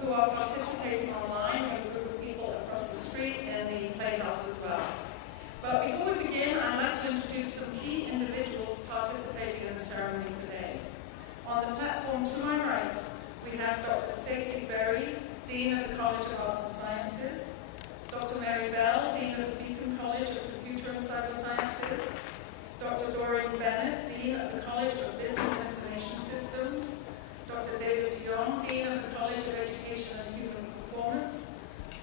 who are participating online, and a group of people across the street in the playhouse as well. But before we begin, I'd like to introduce some key individuals participating in the ceremony today. On the platform to my right, we have Dr. Stacey Berry, Dean of the College of Arts and Sciences, Dr. Mary Bell, Dean of the Beacon College of Computer and Cyber Sciences, Dr. Doreen Bennett, Dean of the College of Business and Information Systems, Dr. David DeYoung, Dean of the College of Education and Human Performance,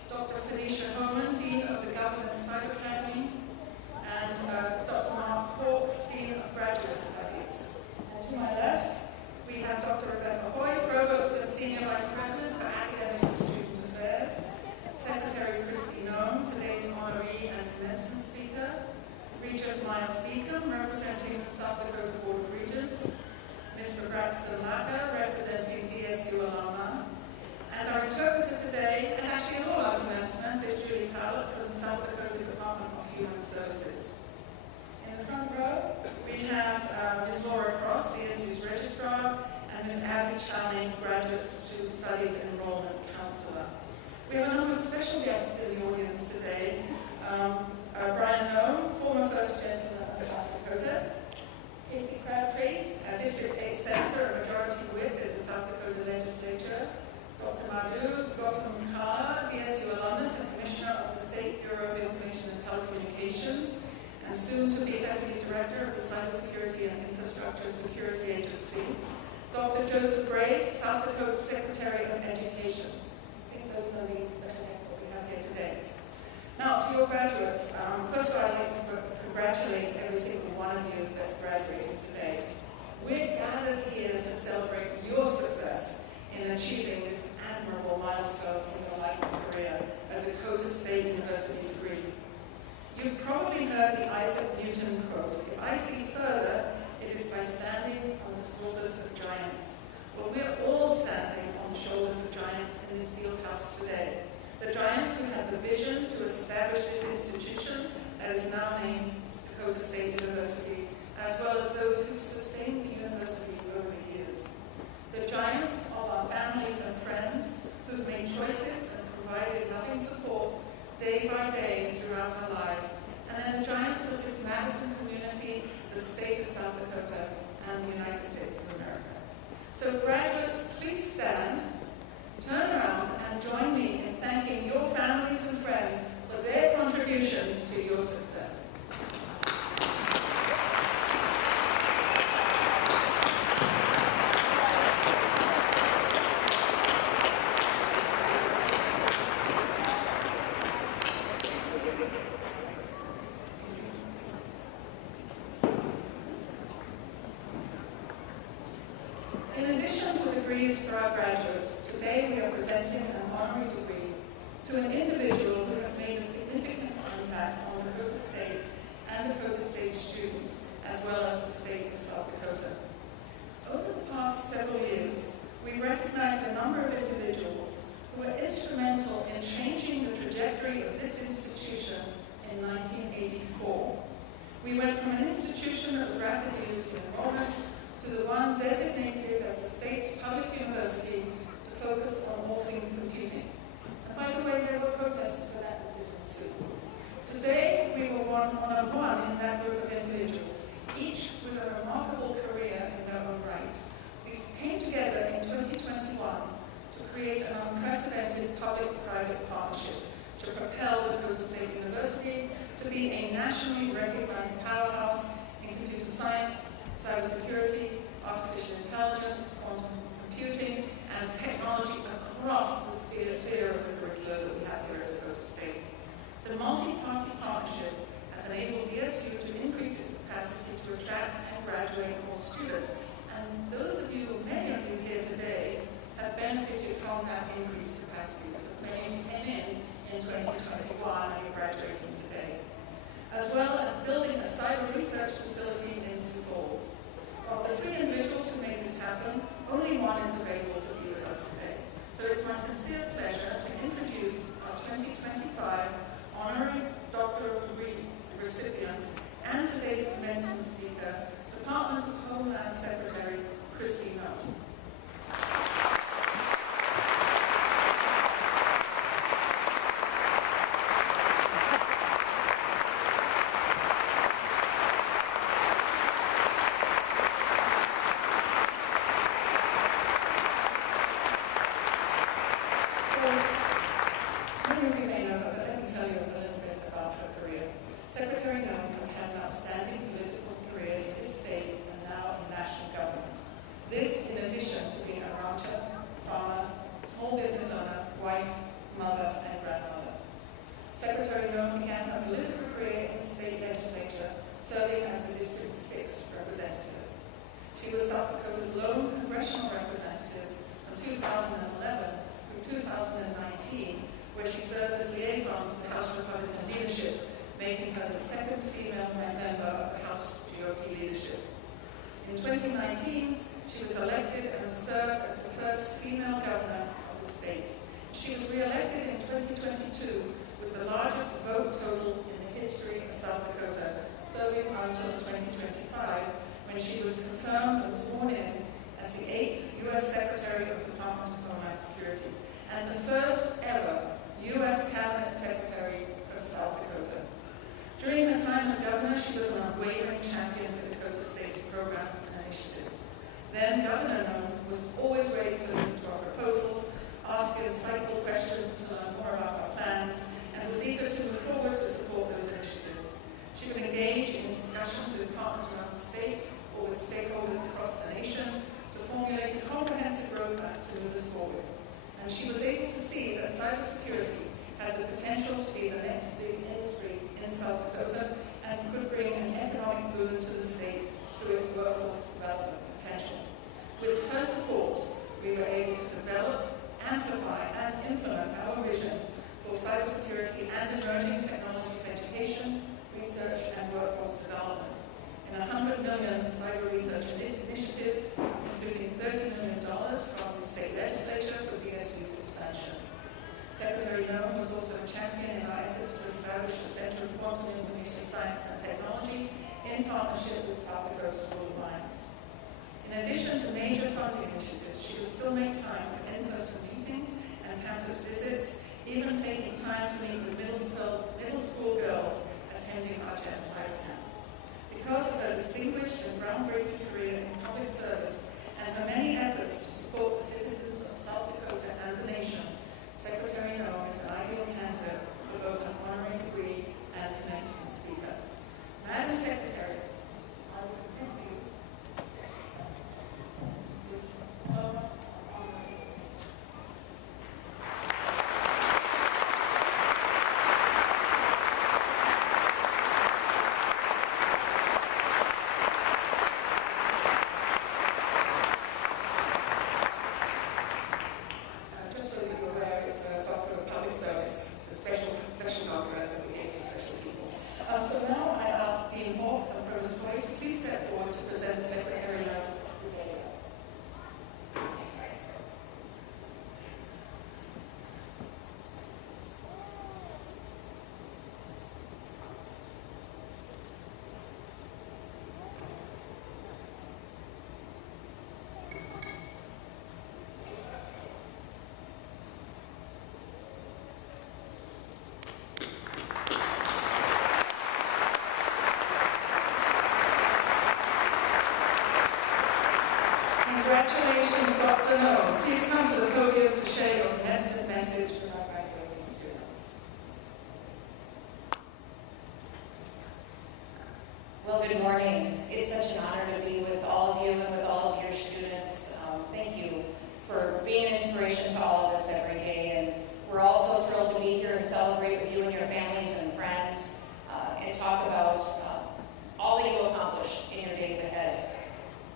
Dr. Phoenicia Homan, Dean of the Governance Cyber Academy, and Dr. Mark Hawkes, Dean of Graduate Studies. And to my left, we have Dr. Rebecca Hoy, Provost and Senior Vice President for Academic and Student Affairs, Secretary Christy Noem, today's honoree and commencement speaker, Regent Miles Beacom, representing the South Dakota Board of Regents, Mr. Braxton Lacker, representing DSU alumni, and our interpreter today, and actually at all our commencements, is Julie Powlett from the South Dakota Department of Human Services. In the front row, we have Ms. Laura Cross, DSU's Registrar, and Ms. Abby Channing, Graduate Student Studies Enrollment Counselor. We have a number of special guests in the audience today. Brian Noem, former First Gentleman of South Dakota, Casey Crabtree, District 8 Senator and Majority Whip in the South Dakota Legislature, Dr. Madhu Gautam Kala, DSU alumnus and Commissioner of the State Bureau of Information and Telecommunications, and soon to be Deputy Director of the Cybersecurity and Infrastructure Security Agency, Dr. Joseph Graves, South Dakota Secretary of Education. I think those are the special guests that we have here today. Now, to your graduates, first of all, I'd like to congratulate every single one of you that's graduating today. We're gathered here to celebrate your success in achieving this admirable milestone in your life and career, a Dakota State University degree. You've probably heard the Isaac Newton quote, "If I see further, it is by standing on the shoulders of giants." Well, we're all standing on the shoulders of giants in this field house today. The giants who had the vision to establish this institution that is now named Dakota State University, as well as those who sustained the university over the years. The giants of our families and friends who've made choices and provided loving support day by day throughout our lives, and then the giants of this Madison community, the state of South Dakota, and the United States of America. So graduates, please stand, turn around, and join me in thanking your families and friends for their contributions to your success. In addition to degrees for our graduates, today we are presenting an honorary degree to an individual who has made a significant impact on Dakota State and Dakota State students, as well as the state of South Dakota. Over the past several years, we've recognized a number of individuals who were instrumental in changing the trajectory of this institution in 1984. We went from an institution that was rapidly losing enrollment to the one designated as the state's public university to focus on all things computing. And by the way, there were protests for that decision too. Today, we were one in that group of individuals, each with a remarkable career in their own right. We came together in 2021 to create an unprecedented public-private partnership to propel Dakota State University to be a nationally recognized powerhouse in computer science, cybersecurity, artificial intelligence, quantum computing, and technology across the sphere of the curricula that we have here at Dakota State. The multi-party partnership has enabled DSU to increase its capacity to attract and graduate more students. And those of you, many of you here today, have benefited from that increased capacity because many of you came in 2021 and you're graduating today. As well as building a cyber research facility in Sioux Falls. Of the 3 individuals who made this happen, only one is available to be with us today. So it's my sincere pleasure to introduce our 2025 honorary doctoral degree recipient and today's commencement speaker, Department of Homeland Secretary Christy Noem. South Dakota's lone congressional representative from 2011 through 2019, where she served as liaison to the House Republican leadership, making her the second female member of the House GOP leadership. In 2019, she was elected and served as the first female governor of the state. She was re-elected in 2022 with the largest vote total in the history of South Dakota, serving until 2025, when she was confirmed and sworn in as the 8th U.S. Secretary of the Department of Homeland Security and the first ever U.S. Cabinet Secretary for South Dakota. During her time as governor, she was an unwavering champion for Dakota State's programs and initiatives. Then Governor Nome was always ready to listen to our proposals, ask insightful questions to learn more about our plans, and was eager to move forward to support those initiatives. She would engage in discussions with partners around the state or with stakeholders across the nation to formulate a comprehensive roadmap to move us forward. And she was able to see that cybersecurity had the potential to be the next big industry in South Dakota and could bring an economic boon to the state through its workforce development potential. With her support, we were able to develop, amplify, and implement our vision for cybersecurity and emerging technologies education, research, and workforce development in a $100 million cyber research initiative, including $30 million from the state legislature for DSU's expansion. Secretary Nome was also a champion in our efforts to establish the Center of Quantum Information Science and Technology in partnership with South Dakota School of Mines. In addition to major funding initiatives, she would still make time for in-person meetings and campus visits, even taking time to meet with middle school girls attending our genocide camp. Because of her distinguished and groundbreaking career in public service and her many efforts to support the citizens of South Dakota and the nation, Secretary Nome is an ideal candidate for both an honorary degree and commencement speaker. Madam Secretary, I will present you with honorary. Congratulations, Dr. Nome. Please come to the podium to share your commencement message with our graduating students. Well, good morning. It's such an honor to be with all of you and with all of your students. Thank you for being an inspiration to all of us every day. And we're also thrilled to be here and celebrate with you and your families and friends and talk about all that you accomplish in your days ahead.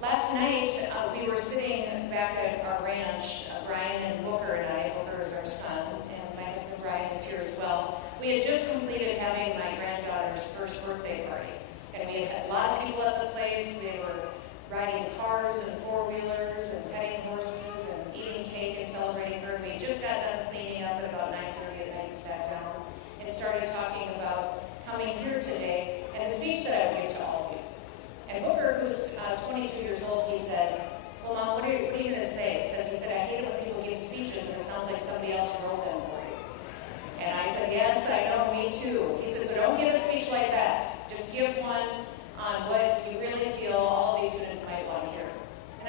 Last night, we were sitting back at our ranch, Brian and Booker and I. Booker is our son, and my husband Brian is here as well. We had just completed having my granddaughter's first birthday party, and we had a lot of people at the place. We were riding cars and four-wheelers and petting horses and eating cake and celebrating her. We just got done cleaning up at about 9:30 at night and sat down and started talking about coming here today and the speech that I would give to all of you. And Booker, who's 22 years old, he said, well, Mom, what are you going to say? Because he said, I hate it when people give speeches and it sounds like somebody else wrote them for you. And I said, yes, I know, me too. He said, so don't give a speech like that. Just give one on what you really feel all these students might want to hear. And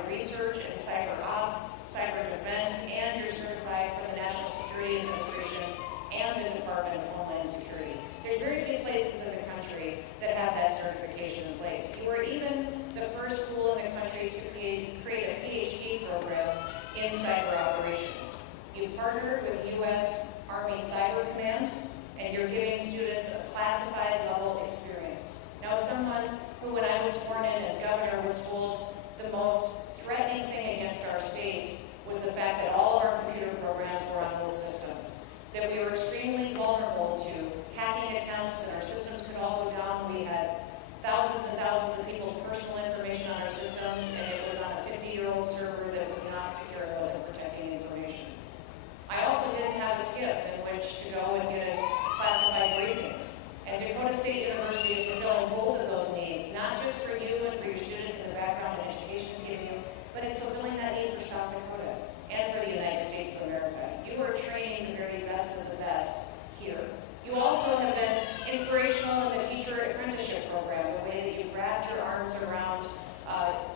cyber research and cyber ops, cyber defense, and you're certified for the National Security Administration and the Department of Homeland Security. There's very few places in the country that have that certification in place. You were even the first school in the country to create a PhD program in cyber operations. You partnered with U.S. Army Cyber Command, and you're giving students a classified level experience. Now, as someone who, when I was sworn in as governor, was told the most threatening thing against our state was the fact that all of our computer programs were on old systems, that we were extremely vulnerable to hacking attempts, and our systems could all go down. We had thousands and thousands of people's personal information on our systems, and it was on a 50-year-old server that was not secure, it wasn't protecting information. I also didn't have a skiff in which to go and get a classified briefing. And Dakota State University is fulfilling both of those needs, not just for you and for your students and the background and education it's giving you, but it's fulfilling that need for South Dakota and for the United States of America. You are training the very best of the best here. You also have been inspirational in the teacher apprenticeship program, the way that you've wrapped your arms around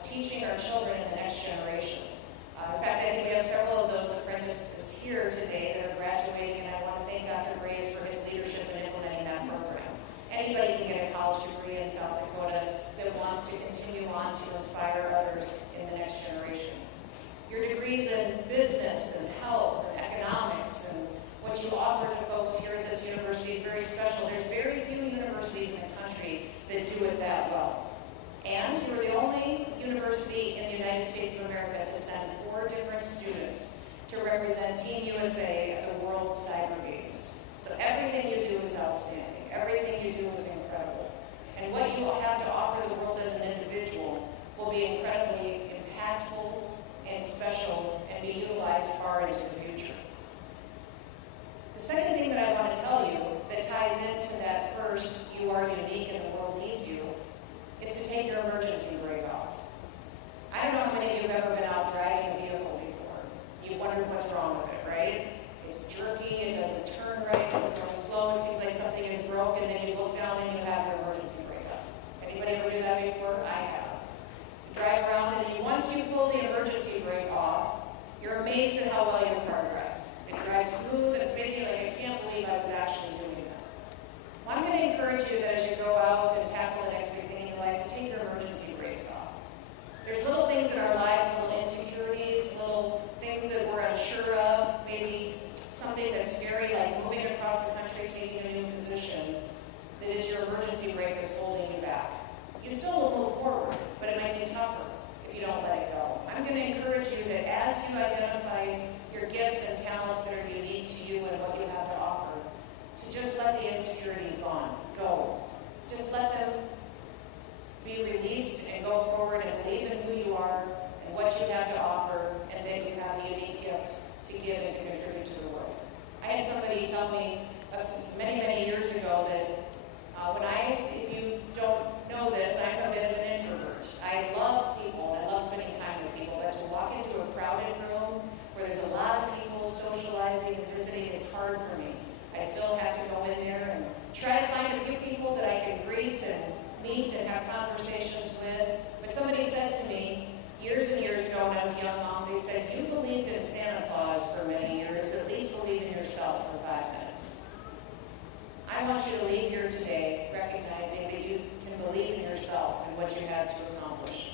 teaching our children in the next generation. In fact, I think we have several of those apprentices here today that are graduating, and I want to thank Dr. Graves for his leadership in implementing that program. Anybody can get a college degree in South Dakota that wants to continue on to inspire others in the next generation. Your degrees in business and health and economics and what you offer to folks here at this university is very special. There's very few universities in the country that do it that well. And you're the only university in the United States of America to send 4 different students to represent Team USA at the World Cyber Games. So everything you do is outstanding. Everything you do is incredible. And what you have to offer the world as an individual will be incredibly impactful and special and be utilized far into the future. The second thing that I want to tell you that ties into that first, you are unique and the world needs you, is to take your emergency brake off. I don't know how many of you have ever been out driving a vehicle before. You've wondered what's wrong with it, right? It's jerky, it doesn't turn right, it's going slow, it seems like something is broken, and you look down and you have your emergency brake up. Anybody ever do that before? I have. You drive around and once you pull the emergency brake off, you're amazed at how well your car drives. It drives smooth, and it's making you like, I can't believe I was actually doing that. Well, I'm going to encourage you that as you go out and tackle the next big thing in your life, to take your emergency brakes off. There's little things in our lives, little insecurities, little things that we're unsure of, maybe something that's scary, like moving across the country, taking a new position, that is your emergency brake that's holding you back. You still will move forward, but it might be tougher if you don't let it go. I'm going to encourage you that as you identify your gifts and talents that are unique to you and what you have to offer, to just let the insecurities go. Just let them be released and go forward and believe in who you are and what you have to offer, and that you have a unique gift to give and to contribute to the world. I had somebody tell me many, many years ago that if you don't know this, I'm a bit of an introvert. I love people, and I love spending time with people, but to walk into a crowded room where there's a lot of people socializing and visiting is hard for me. I still have to go in there and try to find a few people that I can greet and meet and have conversations with. But somebody said to me years and years ago when I was a young mom, they said, you believed in Santa Claus for many years, at least believe in yourself for 5 minutes. I want you to leave here today recognizing that you can believe in yourself and what you have to accomplish.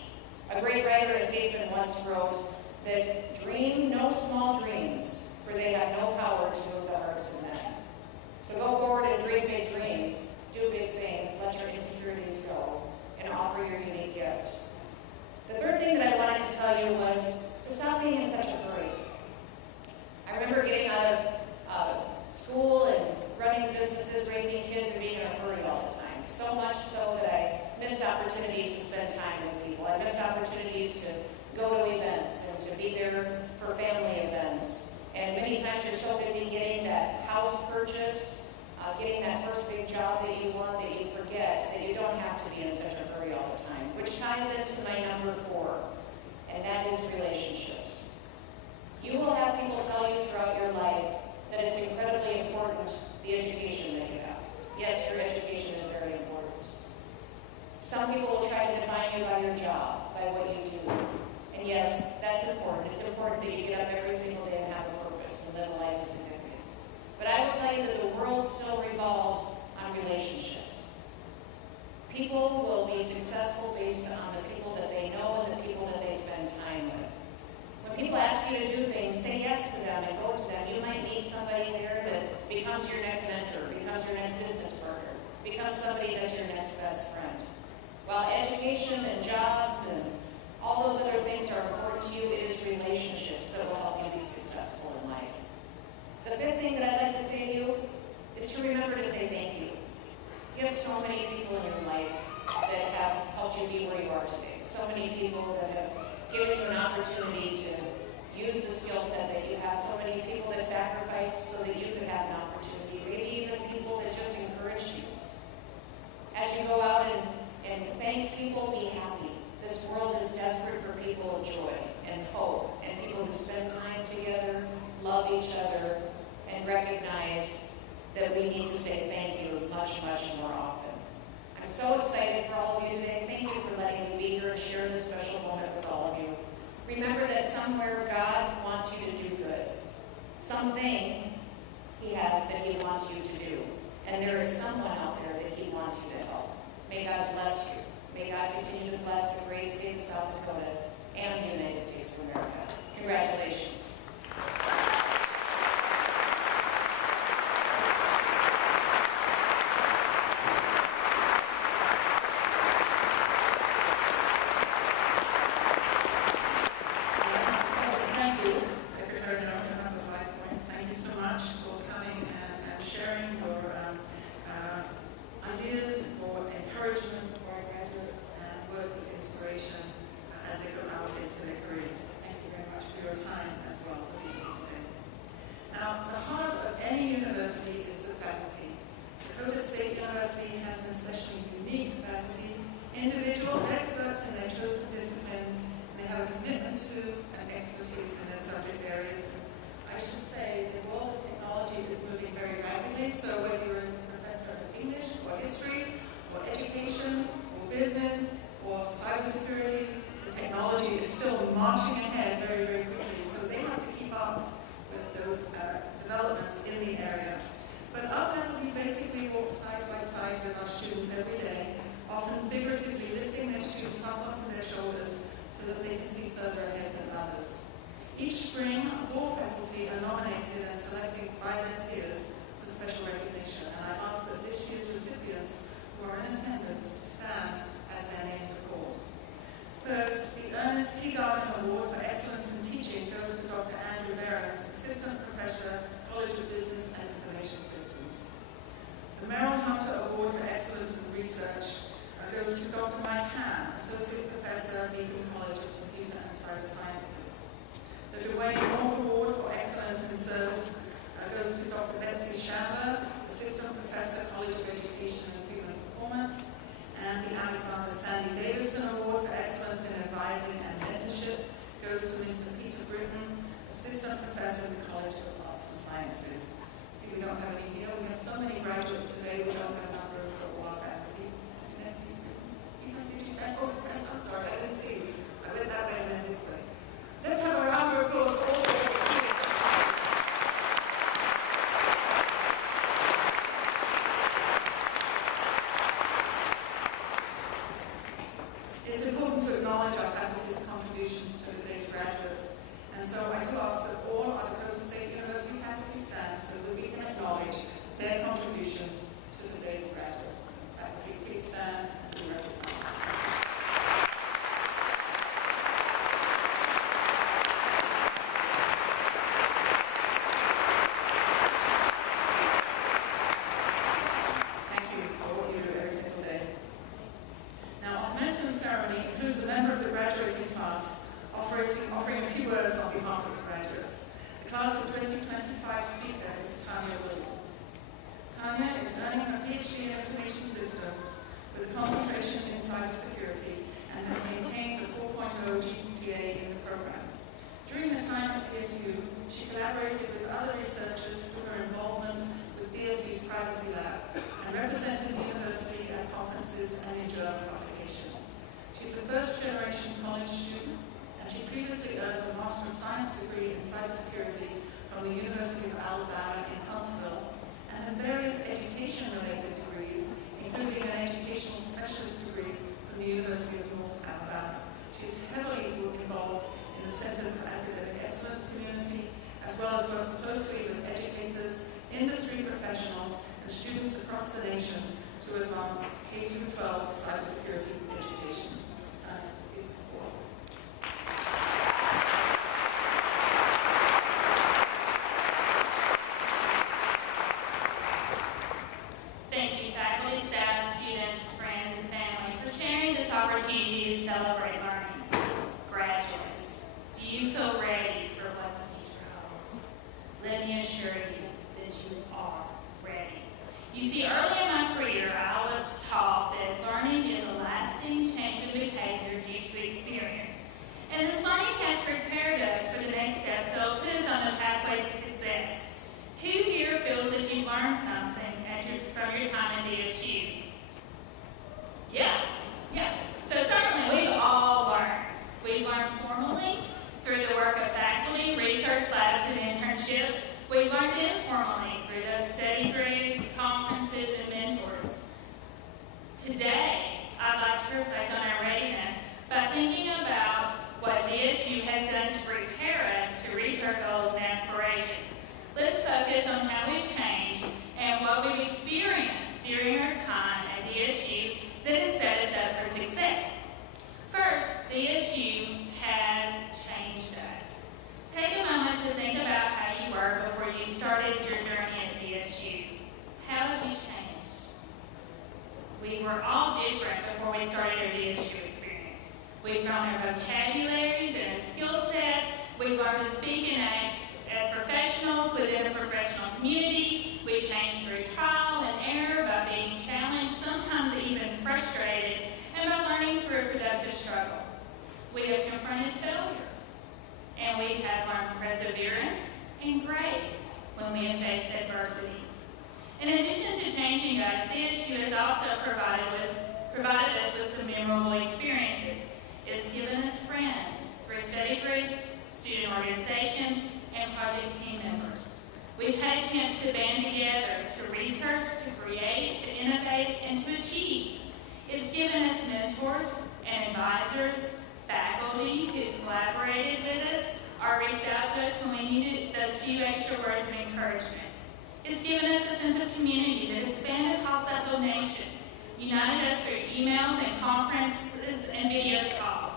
A great writer and statesman once wrote that dream no small dreams, for they have no power to move the hearts of men. So go forward and dream big dreams, do big things, let your insecurities go, and offer your unique gift. The third thing that I wanted to tell you was to stop being in such a hurry. I remember getting out of school and running businesses, raising kids, and being in a hurry all the time. So much so that I missed opportunities to spend time with people. I missed opportunities to go to events and to be there for family events. And many times you're so busy getting that house purchased, getting that first big job that you want, that you forget that you don't have to be in such a hurry all the time, which ties into my number 4, and that is relationships. You will have people tell you throughout your life that it's incredibly important, the education that you have. Yes, your education is very important. Some people will try to define you by your job, by what you do. And yes, important that you get up every single day and have a purpose and live a life of significance. But I will tell you that the world still revolves on relationships. People will be successful based on the people that they know and the people that they spend time with. When people ask you to do things, say yes to them and go to them. You might meet somebody there that becomes your next mentor, becomes your next business partner, becomes somebody that's your next best friend. While education and jobs and all those other things are important to you, it is relationships that will help you be successful in life. The fifth thing that I'd like to say to you is to remember to say thank you. You have so many people in your life that have helped you be where you are today. So many people that have given you an opportunity to use the skill set that you have. So many people that sacrificed so that you could have an opportunity. Maybe even people that just encouraged you. As you go out and thank people, be happy. This world is desperate for people of joy and hope and people who spend time together, love each other, and recognize that we need to say thank you much, much more often. I'm so excited for all of you today. Thank you for letting me be here and share this special moment with all of you. Remember that somewhere God wants you to do good. Something He has that He wants you to do. And there is someone out there that He wants you to help. May God bless you. May God continue to bless the great state of South Dakota and the United States of America. Congratulations. Individuals, experts in their chosen disciplines, they have a commitment to and expertise in their subject areas. I should say the world of technology is moving very rapidly, so whether you're a professor of English or history or education or business or cybersecurity, the technology is still marching ahead very, very quickly, so they have to keep up with those developments in the area. But our faculty basically walk side by side with our students every day, often figuratively lifting their students up onto their shoulders so that they can see further ahead than others. Each spring, 4 faculty are nominated and selected by their peers for special recognition, and I ask that this year's recipients who are in attendance to stand as their names are called. First, the Ernest T. Garden Award for Excellence in Teaching goes to Dr. Andrew Behrens, Assistant Professor, College of Business and Information Systems. The Merrill Hunter Award for Excellence in Research goes to Dr. Mike Ham, Associate Professor, Beacon College of Computer and Cyber Sciences. The Dwayne Moore Award for Excellence in Service goes to Dr. Betsy Schaber, Assistant Professor, College of Education and Human Performance. And the Alexander Sandy Davidson Award for Excellence in Advising and Mentorship goes to Mr. Peter Britton, Assistant Professor in the College of Arts and Sciences. See, we don't have any here. We have so many graduates today, we don't have enough room for all our faculty. Did you stand? Oh, stand. I'm sorry, I didn't see you. I went that way and then this way. Let's have a round of applause for all of you. It's important to acknowledge our faculty's contributions to today's graduates. And so I do ask that all our Dakota State University faculty stand so that we can acknowledge their contributions to today's graduates. Faculty, please stand and be recognized. Offering a few words on behalf of the graduates. The class of 2025 speaker is Tanya Williams. Tanya is earning her PhD in Information Systems with a concentration in cybersecurity and has maintained a 4.0 GPA in the program. During her time at DSU, she collaborated with other researchers through her involvement with DSU's Privacy Lab and represented the university at conferences and in journal publications. She's a first-generation college student and she previously earned a Master of Science degree in Cybersecurity from the University of Alabama in Huntsville, and has various education-related degrees, including an Educational Specialist degree from the University of North Alabama. She is heavily involved in the Centers for Academic Excellence community, as well as works closely with educators, industry professionals, and students across the nation to advance K-12 cybersecurity education. Please come forward. Thank you, faculty, staff, students, friends, and family for sharing this opportunity to celebrate learning. Graduates, do you feel ready for what the future holds? Let me assure you that you are ready. You see, early in my career, I was taught that learning is a lasting change of behavior due to experience. And this learning has prepared us for the next step, so it put us on the pathway to success. Who here feels that you learned something from your time at DSU? Yeah. So certainly we've all learned. We've learned formally through the work of faculty, research labs, and internships. We've learned informally through those study groups, conferences, and mentors. Today, I'd like to reflect on our readiness by thinking about what DSU has done to prepare us to reach our goals and aspirations. Let's focus on how we've changed and what we've experienced during our time at DSU that has set us up for success. First, DSU has changed us. Take a moment to think about how you were before you started your journey at DSU. How have we changed? We were all different before we started our DSU experience. We've grown our vocabularies and our skill sets. We've learned to speak and act as professionals within a professional community. We've changed through trial and error, by being challenged, sometimes even frustrated, and by learning through a productive struggle. We have confronted failure, and we have learned perseverance and grace when we have faced adversity. In addition to changing us, DSU has also provided us with some memorable experiences. It's given us friends through study groups, student organizations, and project team members. We've had a chance to band together, to research, to create, to innovate, and to achieve. It's given us mentors and advisors, faculty who collaborated with us or reached out to us when we needed those few extra words of encouragement. It's given us a sense of community that has spanned across the whole nation, united us through emails and conferences and video calls.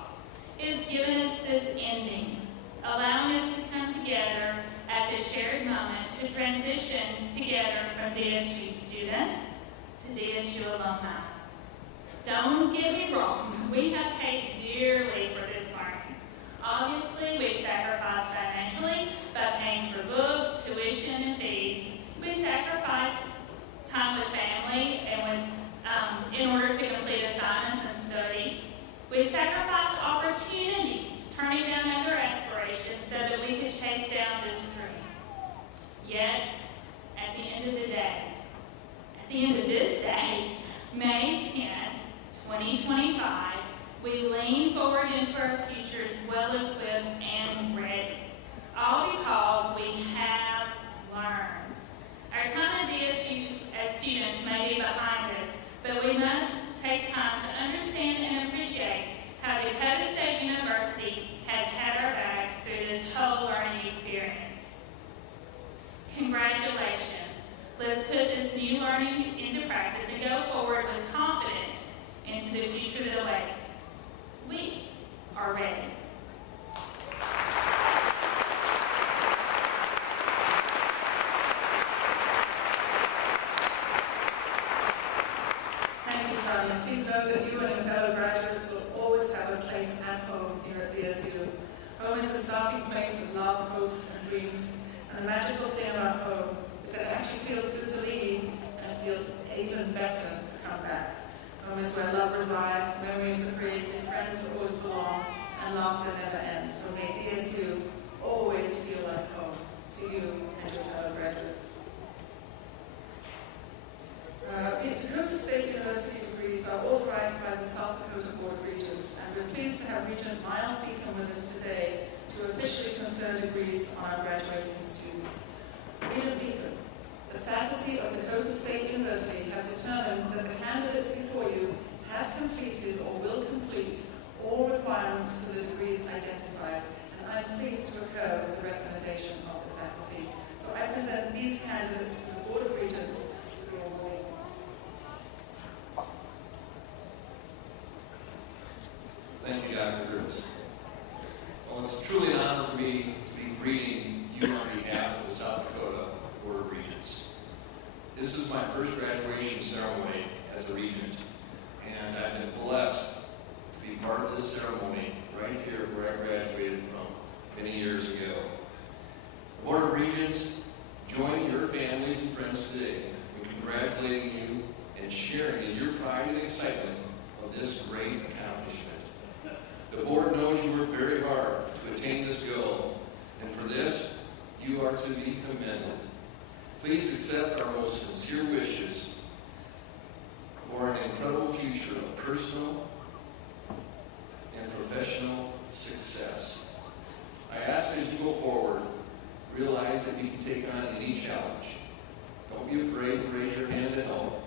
It's given us this ending, allowing us to come together at this shared moment to transition together from DSU students to DSU alumni. Don't get me wrong, we have paid dearly for this learning. Obviously, we've sacrificed financially by paying for books, tuition, and fees. We sacrificed time with family and in order to complete assignments and study. We sacrificed opportunities, turning down other aspirations so that we could chase down this dream. Yet, at the end of the day, at the end of this day, May 10th, 2025, we lean forward into our futures well-equipped and ready, all because we have learned. Our time at DSU as students may be behind us, but we must take time to understand and appreciate how Dakota State University has had our backs through this whole learning experience. Congratulations. Let's put this new learning into practice and go forward with confidence into the future that awaits. We are ready. Thank you, Tanya. Please know that you and your fellow graduates will always have a place at home here at DSU. Home is the starting place of love, hopes, and dreams. And the magical thing about home is that it actually feels good to leave, and it feels even better to come back. Home is where love resides, memories are created, friends will always belong, and laughter never ends. So may DSU always feel like home to you and your fellow graduates. Dakota State University degrees are authorized by the South Dakota Board of Regents, and we're pleased to have Regent Miles B. come with us today to officially confer degrees on our graduating students. Reader Beacon, the faculty of Dakota State University have determined that the candidates before you have completed or will complete all requirements for the degrees identified, and I'm pleased to concur with the recommendation of the faculty. So I present these candidates to the Board of Regents for your awarding. Thank you, Dr. Griffiths. Well, it's truly an honor for me to be greeting you on behalf of the South Dakota Board of Regents. This is my first graduation ceremony as a regent, and I've been blessed to be part of this ceremony right here where I graduated from many years ago. The Board of Regents join your families and friends today in congratulating you and sharing in your pride and excitement of this great accomplishment. The board knows you worked very hard to attain this goal, and for this, you are to be commended. Please accept our most sincere wishes for an incredible future of personal and professional success. I ask as you go forward, realize that you can take on any challenge. Don't be afraid to raise your hand to help.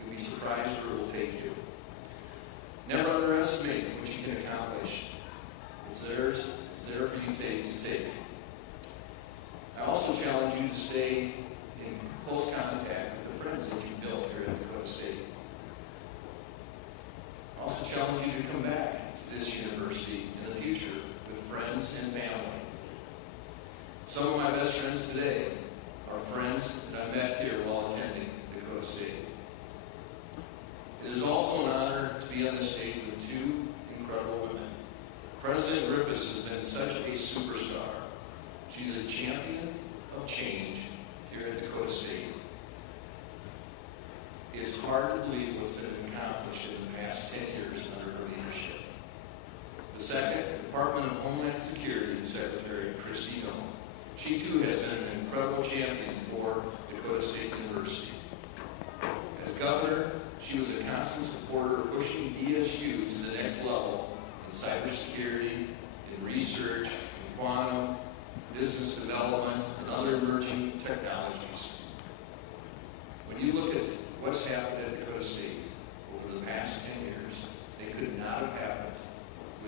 You'll be surprised where it will take you. Never underestimate what you can accomplish. It's there for you to take. I also challenge you to stay in close contact with the friends that you've built here at Dakota State. I also challenge you to come back to this university in the future with friends and family. Some of my best friends today are friends that I met here while attending Dakota State. It is also an honor to be on this stage with two incredible women. President Griffiths has been such a superstar. She's a champion of change here at Dakota State. It is hard to believe what's been accomplished in the past 10 years under her leadership. The second, Department of Homeland Security Secretary Christy Noem. She too has been an incredible champion for Dakota State University. As governor, she was a constant supporter of pushing DSU to the next level in cybersecurity, in research, in quantum, business development, and other emerging technologies. When you look at what's happened at Dakota State over the past 10 years, it could not have happened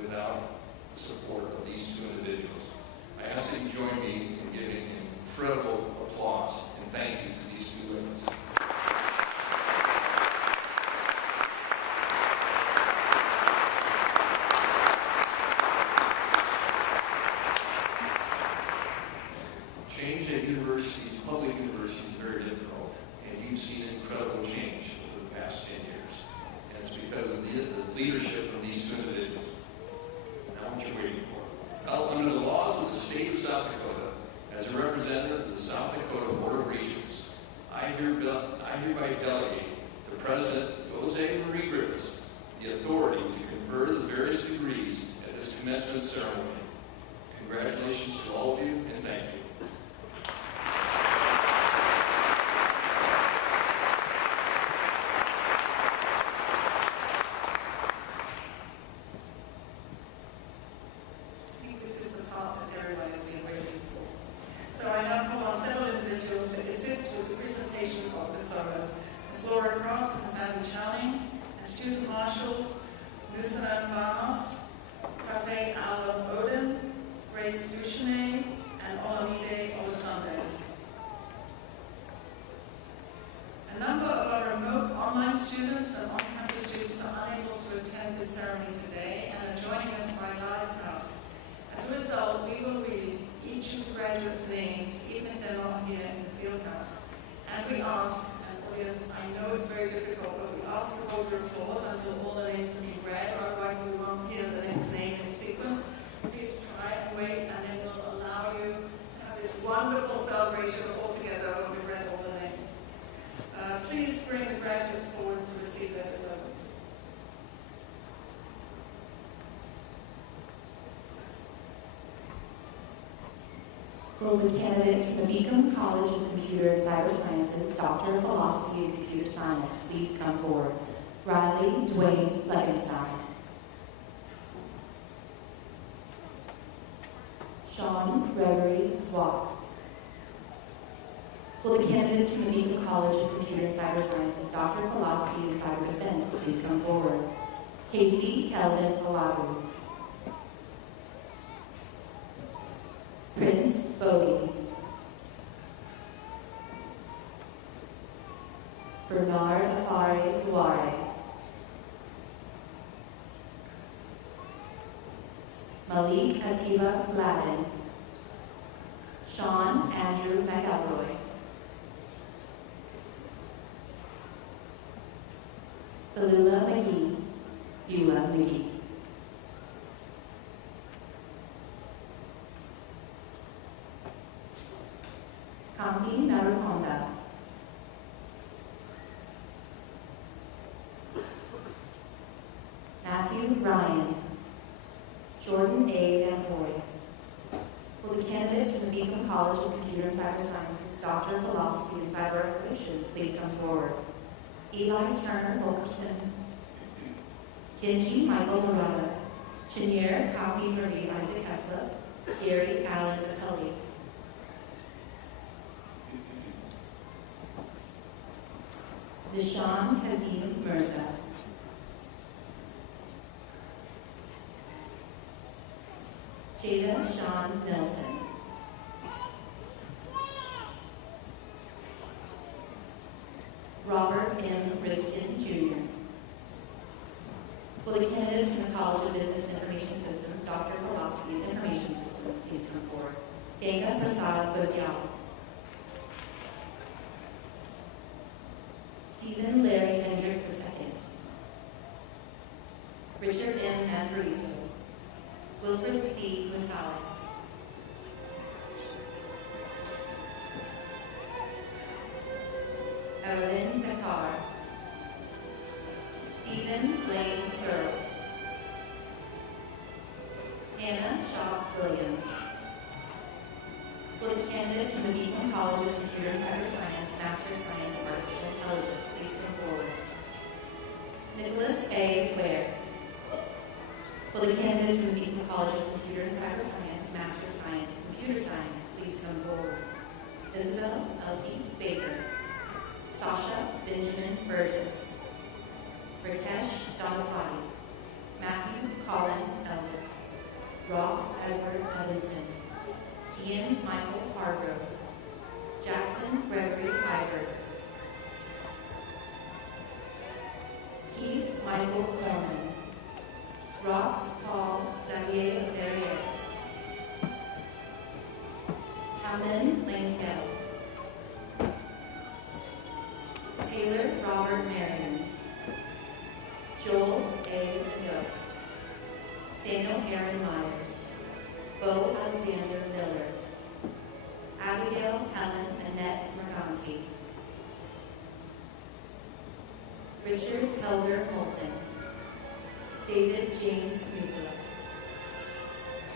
without the support of these two individuals. I ask that you join me in giving incredible applause and thank you to these two women. Change at universities, public universities, is very difficult, and you've seen incredible change over the past 10 years. And it's because of the leadership from these two individuals. Now what you're waiting for. Well, under the laws of the state of South Dakota, as a representative of the South Dakota Board of Regents, I hereby delegate to President Jose Marie Griffiths the authority to confer the various degrees at this commencement ceremony. Congratulations to all of you, and thank you. A number of our remote online students and on-campus students are unable to attend this ceremony today and are joining us by live cast. As a result, we will read each of the graduates' names, even if they're not here in the field house. And we ask, and audience, I know it's very difficult, but we ask for hold your applause until all the names have been read, or otherwise we won't hear the next name in sequence. Please try and wait, and then we'll allow you to have this wonderful celebration all together when we've read all the names. Please bring the graduates forward to receive their diplomas. Will the candidates from the Beacom College of Computer and Cyber Sciences, Doctor of Philosophy and Computer Science, please come forward. Riley Dwayne Fleckenstein. Sean Gregory Zwak. Will the candidates from the Beacon College of Computer and Cyber Sciences, Doctor of Philosophy and Cyber Defense, please come forward? Casey Kelvin Olabu. Prince Bodie. Bernard Afari Duare. Malik Atiba Gladden. Sean Andrew McElroy. Belula McGee. Beulah McGee. Kampi Narukonda. Matthew Ryan. Jordan A. Van Hoy. Will the candidates from the Beacon College of Computer and Cyber Sciences, Doctor of Philosophy and Cyber Operations, please come forward? Eli Turner Wilkerson. Kenji Michael Murata. Chenier Kampi Marie Isaac Hesla. Gary Allen McCulley. Zishan Hazim Mirza. Jada Sean Nelson. Robert M. Riskin, Jr. Will the candidates from the College of Business Information Systems, Doctor of Philosophy and Information Systems, please come forward? Ganga Prasad Bazial. Stephen Larry Hendricks II. Richard M. Ambariso. Wilfred C. Mutale. Evelyn Zakar. Stephen Lane Searles. Hannah Schatz Williams. Will the candidates from the Beacon College of Computer and Cyber Science, Master of Science and Artificial Intelligence, please come forward? Nicholas A. Ware. Will the candidates from the Beacon College of Computer and Cyber Science, Master of Science and Computer Science, please come forward? Isabel Elsie Baker. Sasha Benjamin Burgess. Rakesh Dhamapati. Matthew Colin Elder. Ross Edward Evanston. Ian Michael Hargrove. Jackson Gregory Hyberg. Keith Michael Corman. Rock Paul Xavier Verrier. Haman Langell. Taylor Robert Marion. Joel A. Yoke. Samuel Aaron Myers. Bo Alexander Miller. Abigail Helen Annette Merganti. Richard Helder Moulton. David James Musa.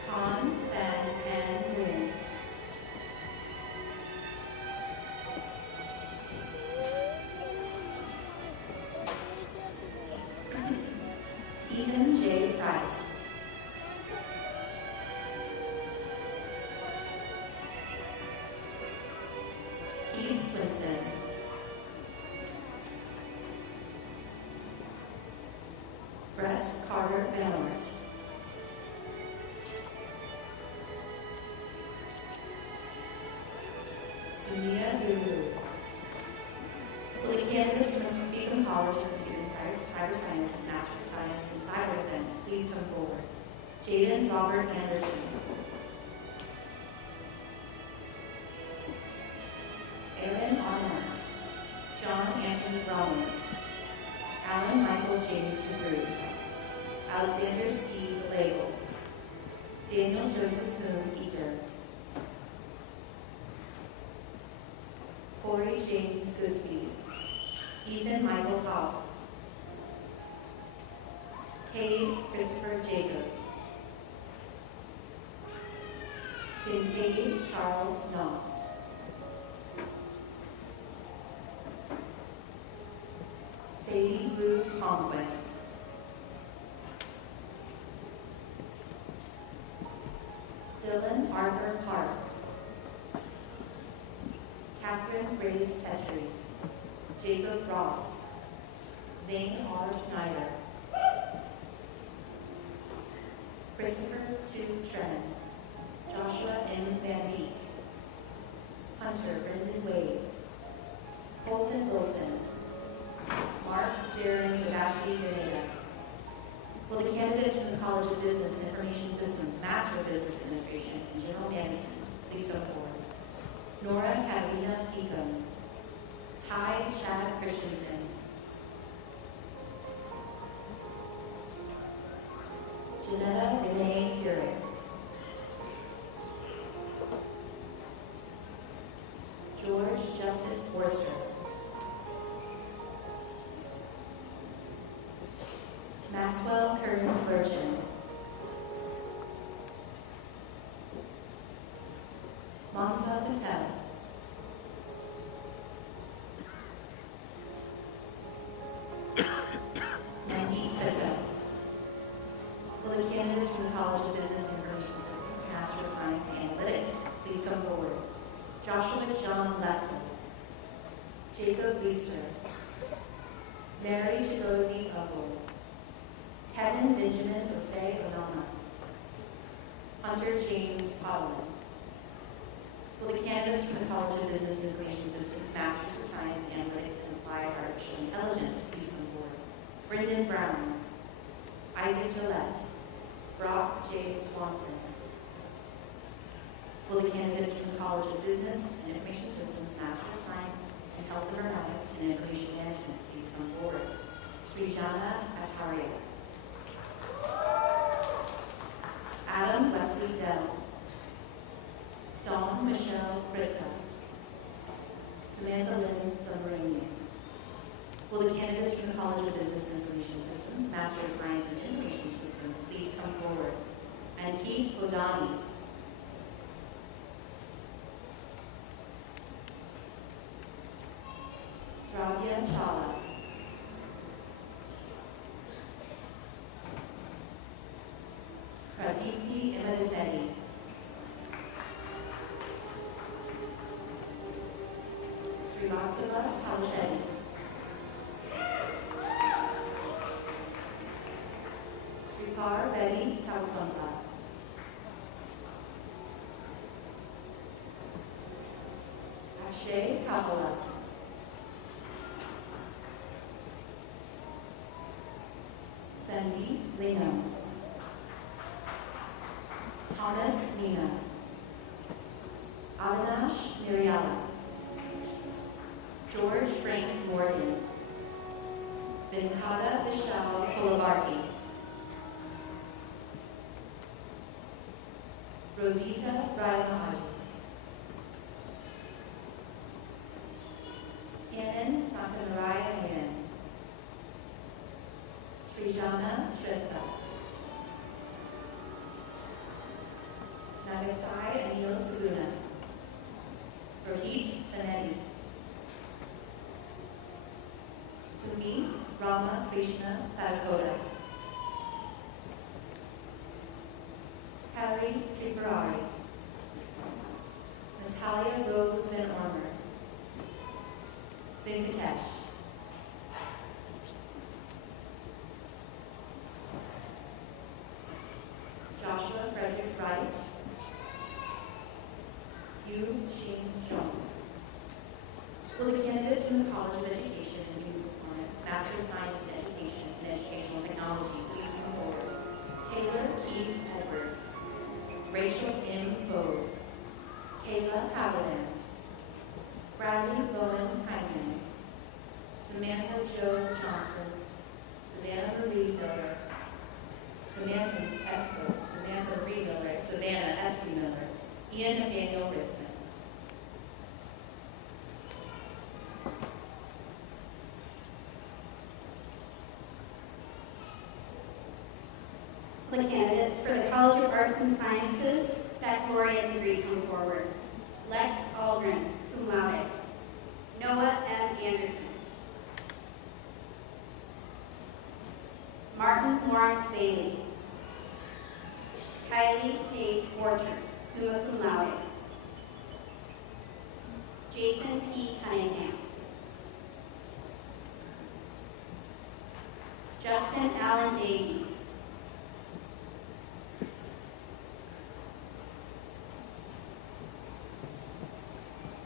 Han Van Tan Nguyen. Ethan J. Price. Keith Swinson. Brett Carter Ballard. Sumia Guru. Will the candidates from the Beacon College of Computer and Cyber Sciences, Master of Science and Cyber Defense, please come forward? Jaden Robert Anderson. Aaron Armour. John Anthony Ramos. Alan Michael James DeGroot. Alexander C. DeLabel. Daniel Joseph Moon Eager. Corey James Goodsby. Ethan Michael Hoff. Cade Christopher Jacobs. Kincaid Charles Noss. Sadie Rue Conquest. Dylan Arthur Park. Catherine Grace Petrie. Jacob Ross. Zane R. Snyder. Christopher Tu Tren. Joshua M. Van Beek. Hunter Brendan Wade. Colton Wilson. Mark Jaron Sagashvi Grenada. Will the candidates from the College of Business and Information Systems, Master of Business Administration, and General Management please come forward? Nora Katarina Ecom. Ty Chad Christensen. Janetta Renee Purick. George Justice Forster. Maxwell Curtis Virgin. Mansa Patel. Mandeep Patel. Will the candidates from the College of Business and Information Systems, Master of Science and Analytics, please come forward? Joshua John Lepton. Jacob Leister. Mary Chigozie Upwell. Kevin Benjamin Osei Onama. Hunter James Podlin. Will the candidates from the College of Business and Information Systems, Masters of Science, Analytics, and Applied Artificial Intelligence please come forward? Brendan Brown. Isaac Gillette. Brock J. Swanson. Will the candidates from the College of Business and Information Systems, Master of Science, in Health Informatics and Information Management please come forward? Srijana Acharya. Adam Wesley Dell. Dawn Michelle Krista. Samantha Lynn Submarinian. Will the candidates from the College of Business and Information Systems, Master of Science and Information Systems please come forward? And Keith O'Donnell. Sravya Chala. Pradeepti Imadisetti. Srivatsava Palisetti. Sripar Betty Kalpampa. Akshay Kapala. Sandeep Lingham. Thomas Nina. Avinash Niriala. George Frank Morgan. Venkata Vishal Kulavarti. Rosita Raimahaji. Canon Sankanaraya Nayan. Srijana Shrestha. Nagasai Anil Saguna. Rohit Banetti. Sumi Rama Krishna Padakoda. Harry Triparari. Natalia Rose Van Ormer. Venkatesh. Joshua Frederick Wright. Yu Xing Zhong. Will the candidates from the College of Education and Human Performance, Master of Science in Education and Educational Technology please come forward? Taylor Keith Edwards. Rachel M. Vogue. Kayla Haviland. Bradley Bowen Heintman. Samantha Jo Johnson. Savannah Marie Miller. Samantha Esco. Samantha Marie Miller. Savannah S. Miller. Ian Nathaniel Ritzman. The candidates for the College of Arts and Sciences baccalaureate degree come forward. Lex Aldrin, cum laude. Noah M. Anderson. Martin Lawrence Bailey. Kylie Paige Orchard, summa cum laude. Jason P. Cunningham. Justin Allen Davey.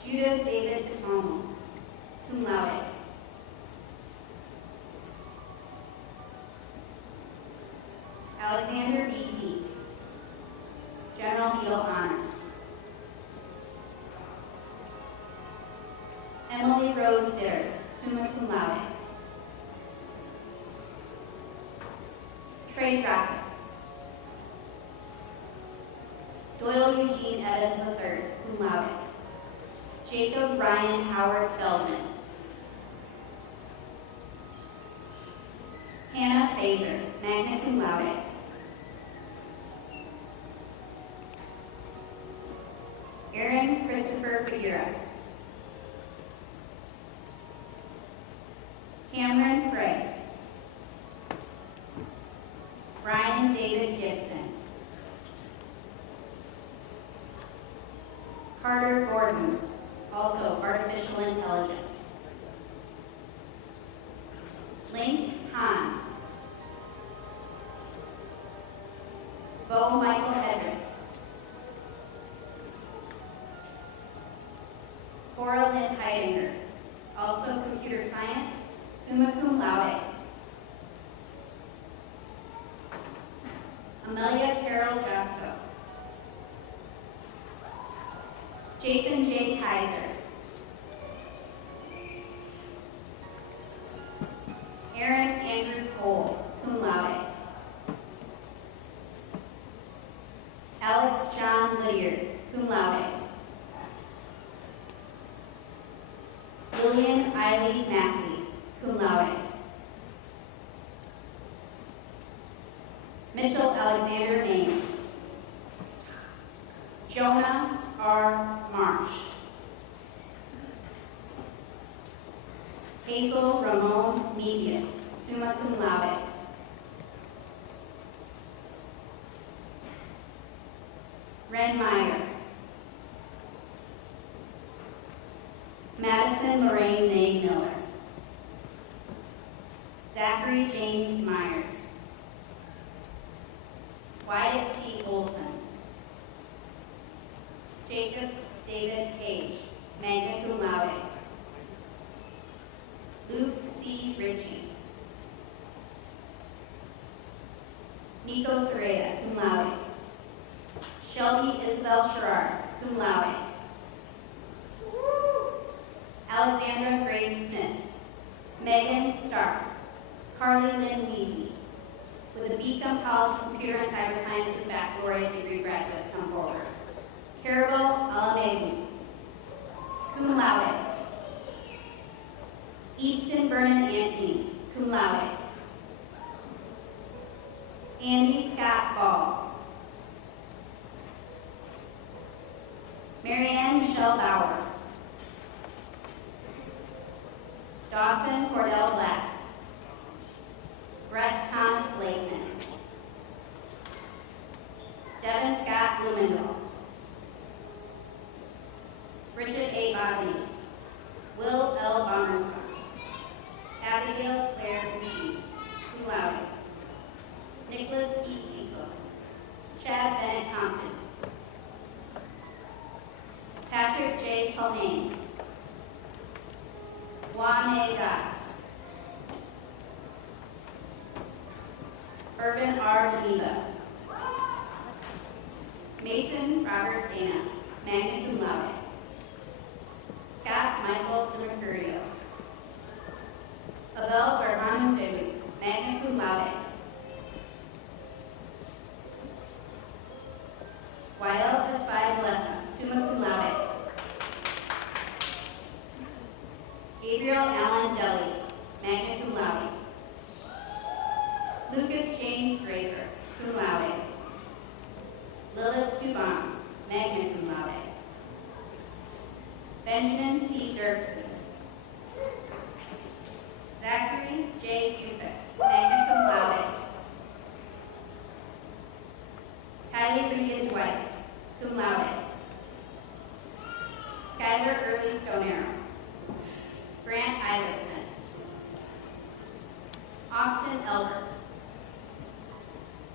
Judah David DePalmo, cum laude. Alexander B. Deek, General Beadle Honors. Emily Rose Ditter, summa cum laude. Trey Drackett. Doyle Eugene Evans III, cum laude. Jacob Ryan Howard Feldman. Hannah Fazer, magna cum laude. Aaron Christopher Figuera. Cameron Frey. Brian David Gibson. Carter Gordon, also artificial intelligence. Link Han. Bo Michael Hedrick. Cora Lynn Heidinger, also computer science, summa cum laude. Amelia Carol Justo. Jason J. Kaiser. Aaron Andrew Cole, cum laude. Alex John Lydiard, cum laude. Lillian Eiley Mackley, cum laude. Mitchell Alexander Ames. Jonah R. Marsh. Hazel Ramon Medius, summa cum laude. Ren Meyer. Madison Lorraine May Miller. Zachary James Myers. Wyatt C. Olson. Jacob David Page, magna cum laude. Luke C. Ritchie. Nico Soraya, cum laude. Shelby Isabel Sherrard, cum laude. Alexandra Grace Smith. Megan Stark. Carly Lynn Weezy. With a Beacom College Computer and Cyber Sciences baccalaureate degree graduates come forward. Carabel Alamegu, cum laude. Easton Vernon Anthony, cum laude. Andy Scott Ball. Marianne Michelle Bauer. Dawson Cordell Black. Brett Thomas Blakeman. Devin Scott Blumendahl. Bridget A. Bodley. Will L. Bommersbach. Abigail Claire Ushi, cum laude. Nicholas E. Cecil. Chad Bennett Compton. Patrick J. Culhane. Juan A. Gott. Urban R. DeViva. Mason Robert Dana, magna cum laude. Scott Michael DeMercurio. Abel Barbano Dewi, magna cum laude. Wael Tesfaye Blessa, summa cum laude. Gabriel Allen Deli, magna cum laude. Lucas James Draper, cum laude. Lilith Dubon, magna cum laude. Benjamin C. Dirksen. Zachary J. Dufek, magna cum laude. Kylie Regan Dwight, cum laude.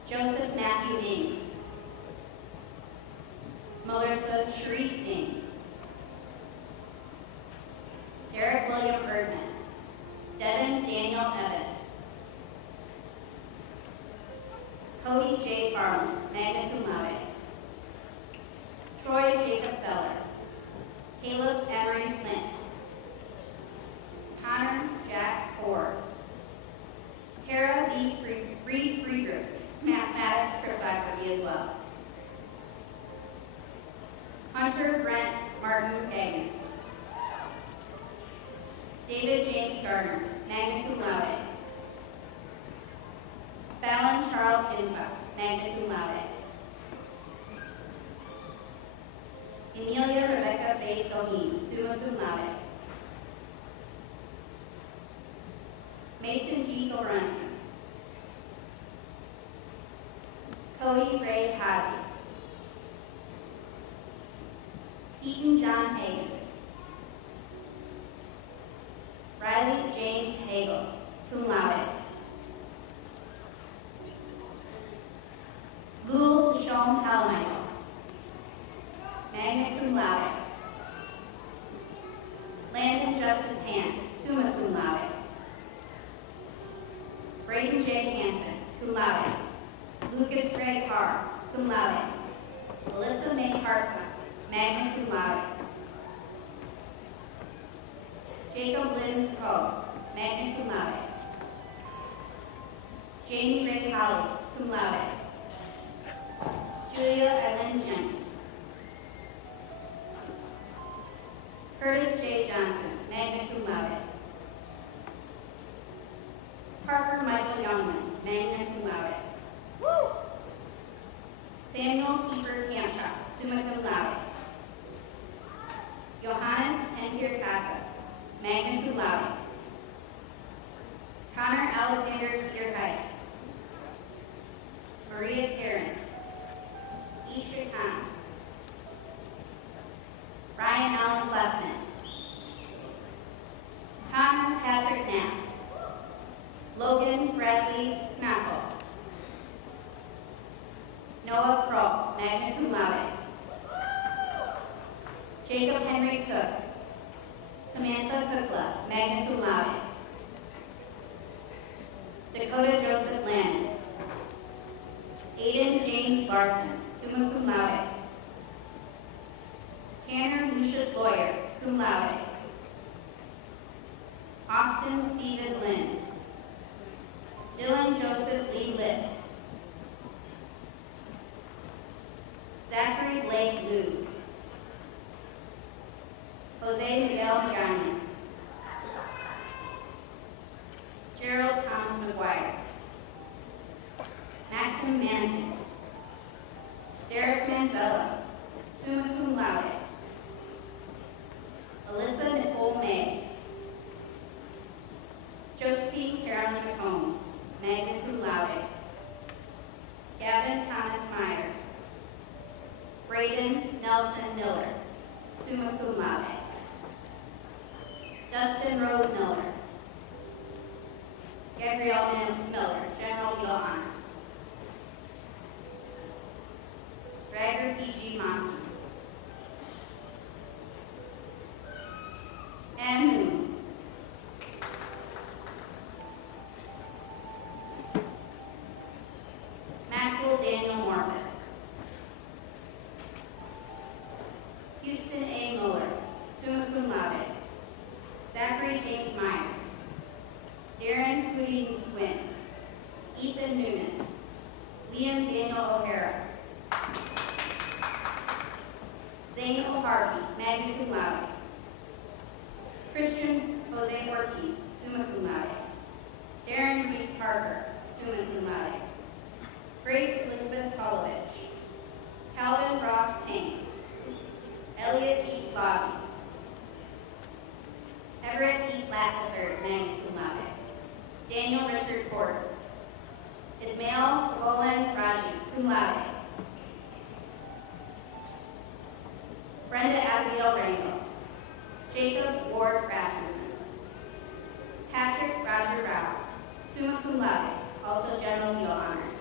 Joseph Matthew Ng. Melissa Sharice Ng. Derek William Erdman. Devin Daniel Evans. Cody J. Farland, magna cum laude. Troy Jacob Feller. Caleb Emery Flint. Connor Jack Ford. Tara Lee Friedrich, mathematics for faculty as well. Hunter Brent Martin Agnes. David James Gardner, magna cum laude. Fallon Charles Ginsbach, magna cum laude. Emilia Rebecca Faith Goheen, summa cum laude. Mason G. Lorenzen. Cody Ray Hazy. Keaton John Hagan. Riley James Hagel, cum laude. Lul Tashom Halmichael, magna cum laude. Landon Justice Hand, summa cum laude. Braden J. Hansen, cum laude. Lucas Greg Carr, cum laude. Melissa May Hartson, magna cum laude. Jacob Lynn Poe, magna cum laude. Jamie Ray Holly, cum laude. Julia Ellen Jenks. Curtis J. Johnson, magna cum laude. Parker Michael Youngman, magna cum laude. Woo! Samuel Keeper Camshaw, summa cum laude. Johannes Tenkier Casa, magna cum laude. Connor Alexander Peter Heiss. Maria Cairns. Isha Khan. Ryan Allen Leffman. Connor Patrick Knapp. Logan Bradley Knappel. Noah Kroll, magna cum laude. Jacob Henry Cook. Samantha Kukla, magna cum laude. Dakota Joseph Landon. Aiden James Larson, summa cum laude. Tanner Lucius Lawyer, cum laude. Austin Stephen Lynn. Dylan Joseph Lee Litz. Zachary Blake Liu. Jose Miguel Magana. Gerald Thomas McGuire. Maxim Manigan. Derek Manzella, summa cum laude. Alyssa Nicole May. Josephine Carolyn Combs, magna cum laude. Gavin Thomas Meyer. Braden Nelson Miller, summa cum laude. Dustin Rose Miller. Gabrielle Miller, general legal honors. Dragger P.G. Monson. Ann Moon. Maxwell Daniel Morpeth. Houston A. Muller, summa cum laude. Zachary James Myers. Darren Hoodie Wynn. Ethan Nunes. Liam Daniel O'Hara. Zane O'Harvey, magna cum laude. Christian Jose Ortiz, summa cum laude. Darren Reed Parker, summa cum laude. Grace Elizabeth Polovich. Calvin Ross Payne. Elliot E. Bobby. Everett E. Platt III, magna cum laude. Daniel Richard Porter. Ismail Roland Raji, cum laude. Brenda Abigail Rangel. Jacob Ward Rasmussen. Patrick Roger Rao, summa cum laude, also general legal honors.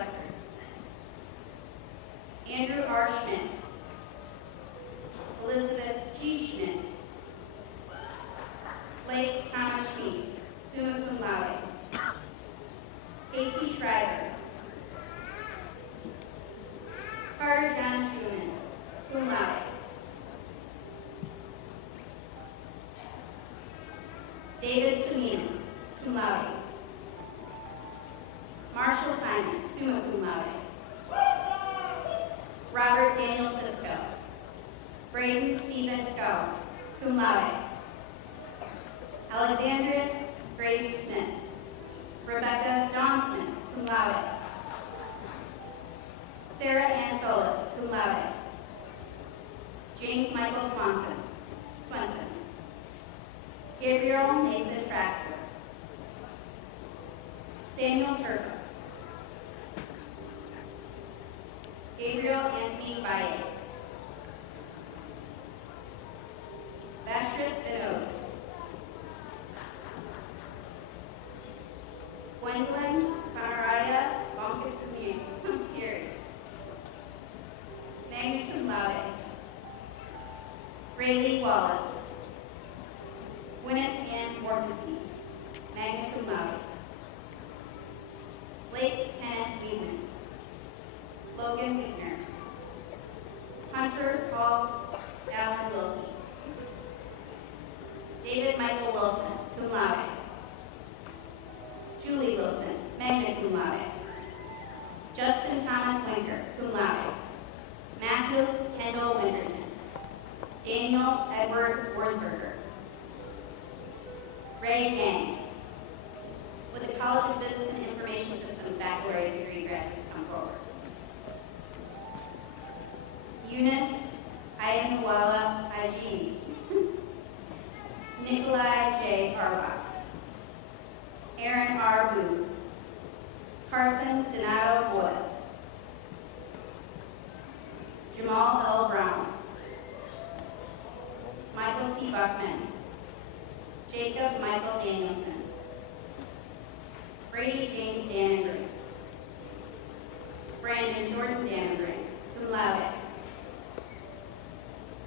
Schlechter. Andrew R. Schmidt. Elizabeth G. Schmidt. Blake Thomas Schmid, summa cum laude. Casey Schreiber. Carter John Schumann, cum laude. David Seminas, cum laude. Marshall Simon, summa cum laude. Robert Daniel Sisko. Braden Stephen Scow, cum laude. Alexandra Grace Smith. Rebecca Dawn Smith, cum laude. Sarah Ann Solis, cum laude. James Michael Swenson. Gabriel Mason Traxler. Samuel Turco. Gabriel Anthony Valle. Bashrit Vinod. Gwendolyn Conaraya Samsiri. Magna cum laude. Rayleigh Wallace. Gwyneth Ann Morphy. Magna cum laude. Blake Kenneth Weedman. Logan Wigner. Hunter Paul Allen Wilkie. David Michael Wilson, cum laude. Julie Wilson, magna cum laude. Justin Thomas Winker, cum laude. Matthew Kendall Winterton. Daniel Edward Worsberger. Ray Yang. With the College of Business and Information Systems baccalaureate degree, graduates come forward. Eunice Ayanwala Aji. Nikolai J. Arbach. Aaron R. Booth. Carson Donato Boyle. Jamal L. Brown. Michael C. Buckman. Jacob Michael Danielson. Brady James Danengren. Brandon Jordan Danengren, cum laude.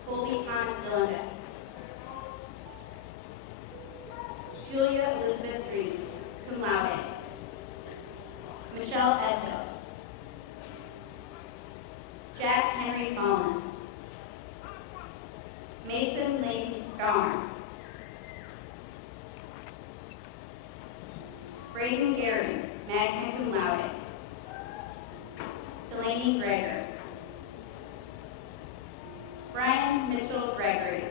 Colby Thomas Dillenbeck. Julia Elizabeth Dries, cum laude. Michelle Eddos. Jack Henry Fallness. Mason Lane Garner. Braden Gary, magna cum laude. Delaney Greger. Brian Mitchell Gregory.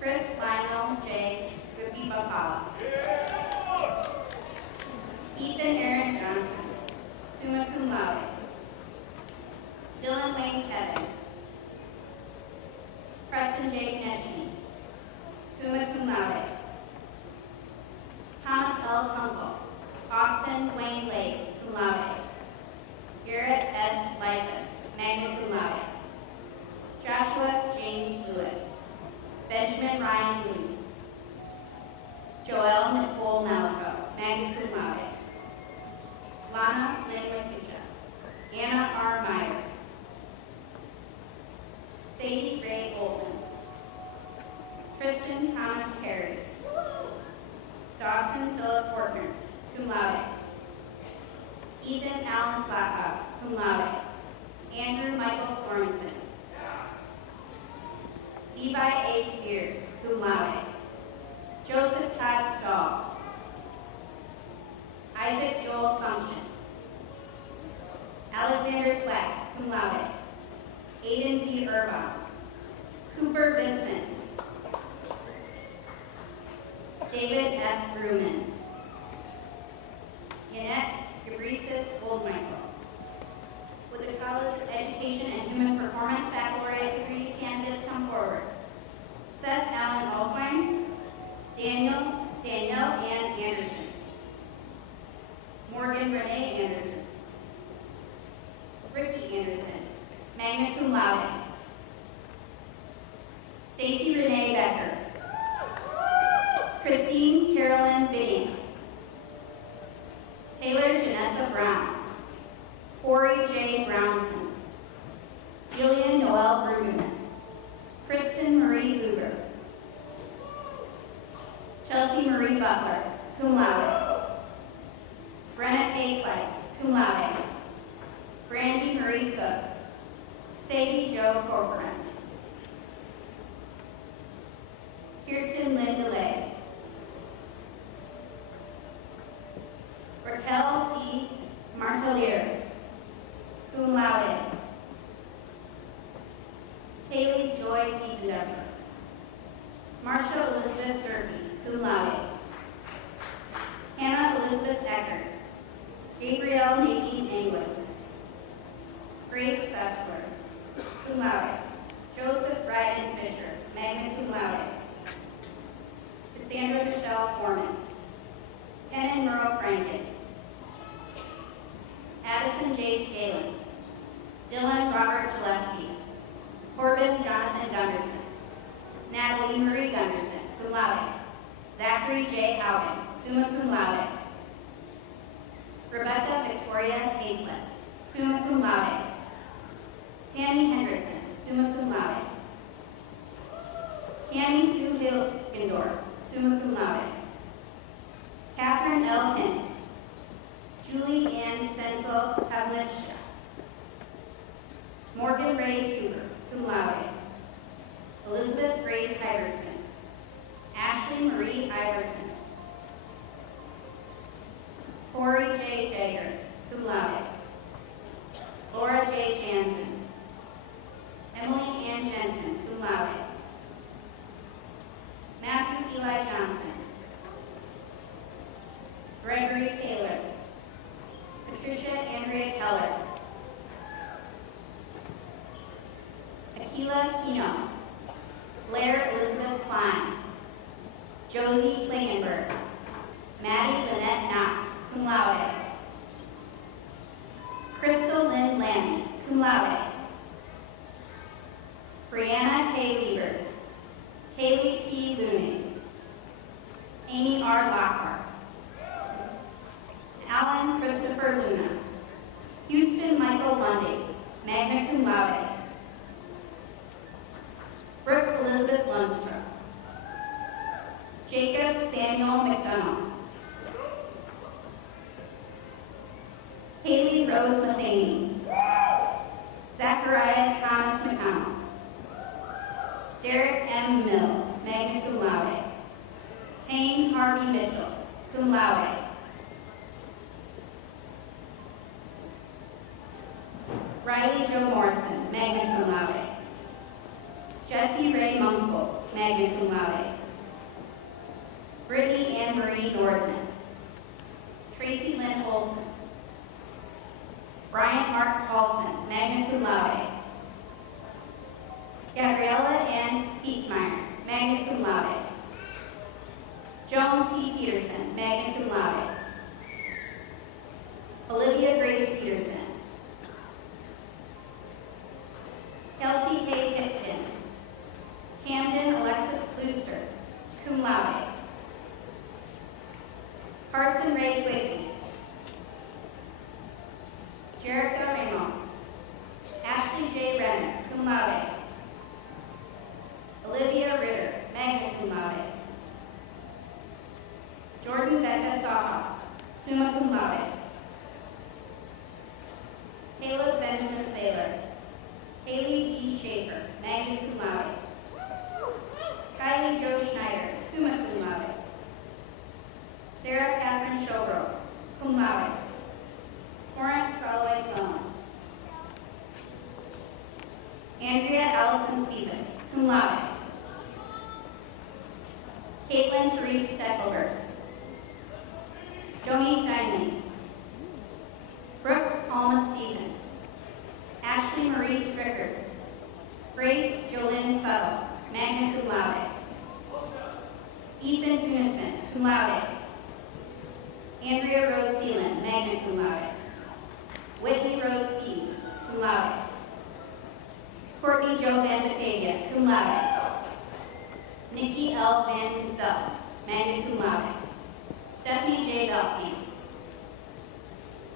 Chris Lionel J. Gupipapala. Ethan Aaron Johnson, summa cum laude. Dylan Wayne Kevin. Preston J. Kneschny, summa cum laude. Thomas L. Kunkel. Austin Wayne Lake, cum laude. Garrett S. Lyson, magna cum laude. Joshua James Lewis. Benjamin Ryan Lewis. Joel Nicole Nalico, magna cum laude. Lana Lynn Ratuja. Anna R. Meyer. Sadie Ray Oldens. Tristan Thomas Perry. Dawson Philip Fortner, cum laude. Ethan Allen Slappa, cum laude. Andrew Michael Sorensen. Levi A. Spears, cum laude. Joseph Todd Stahl. Isaac Joel Sumption. Alexander Swack, cum laude. Aiden Z. Irvine. Cooper Vincent. David F. Bruman. Yannette Gabrisis Goldmichael. With the College of Education and Human Performance baccalaureate degree, candidates come forward. Seth Allen Alpine. Danielle Ann Anderson. Morgan Renee Anderson. Ricky Anderson, magna cum laude. Stacy Renee Becker. Christine Carolyn Binning. Taylor Janessa Brown. Corey J. Brownson. Jillian Noel Brueggemann. Kristen Marie Luber. Chelsea Marie Butler, cum laude. Brenna K. Kleitz, cum laude. Brandy Marie Cook. Sadie Jo Corcoran. Kirsten Lynn DeLay. Raquel D. Martelier, cum laude. Kaylee Joy Diefendecker. Marsha Elizabeth Derby, cum laude. Hannah Elizabeth Eckert. Gabrielle Nadine England. Grace Fessler, cum laude. Joseph Ryden Fisher, magna cum laude. Cassandra Michelle Foreman. Kenan Merle Franken. Addison J. Scalen. Dylan Robert Gillespie. Corbin Jonathan Gunderson. Natalie Marie Gunderson, cum laude. Zachary J. Howden, summa cum laude. Rebecca Victoria Hazlett, summa cum laude. Tammy Hendrickson, summa cum laude. Cammie Sue Hilgendorf, summa cum laude. Catherine L. Hintz. Julie Ann Stencil Pavlinsha. Morgan Ray Huber, cum laude. Elizabeth Grace Hybertson. Ashley Marie Iverson. Corey J. Jager, cum laude. Laura J. Jansen. Emily Ann Jensen, cum laude. Matthew Eli Johnson. Gregory Taylor. Patricia Andrea Keller. Akila Kino. Blair Elizabeth Klein. Josie Klingenberg. Maddie Lynette Knock, cum laude. Crystal Lynn Lammy, cum laude. Brianna K. Lieber. Kaylee P. Looney. Amy R. Lockhart. Alan Christopher Luna. Houston Michael Lundy, magna cum laude. Brooke Elizabeth Lundstrom. Jacob Samuel McDonough. Haley Rose Mathaney. Zachariah Thomas McConnell. Derek M. Mills, magna cum laude. Tane Harvey Mitchell, cum laude. Riley Joe Morrison, magna cum laude. Jessie Ray Munkle, magna cum laude. Brittany Ann Marie Nordman. Tracy Lynn Olson. Bryant Mark Paulson, magna cum laude. Gabriella Ann Pietzmeyer, magna cum laude. Joan C. Peterson, magna cum laude. Olivia Grace Peterson. Kelsey K. Pitkin. Camden Alexis Klooster, cum laude. Carson Ray Quigley. Jerica Ramos. Ashley J. Renner, cum laude. Olivia Ritter, magna cum laude. Jordan Becca Saha, summa cum laude. Caleb Benjamin Saylor. Haley D. Schaefer, magna cum laude. Kylie Jo Schneider, summa cum laude. Sarah Catherine Showbrook, cum laude. Torrance Soloway Sloan. Andrea Allison Spiezak, cum laude. Caitlin Therese Steckelberg. Joni Steinley. Brooke Palma Stevens. Ashley Marie Strickers. Grace Jolynn Suttle, magna cum laude. Ethan Tunison, cum laude. Andrea Rose Thielen, magna cum laude. Whitney Rose Pease, cum laude. Courtney Jo Van Batavia, cum laude. Nikki L. Van Zelt, magna cum laude. Stephanie J. Belkamp.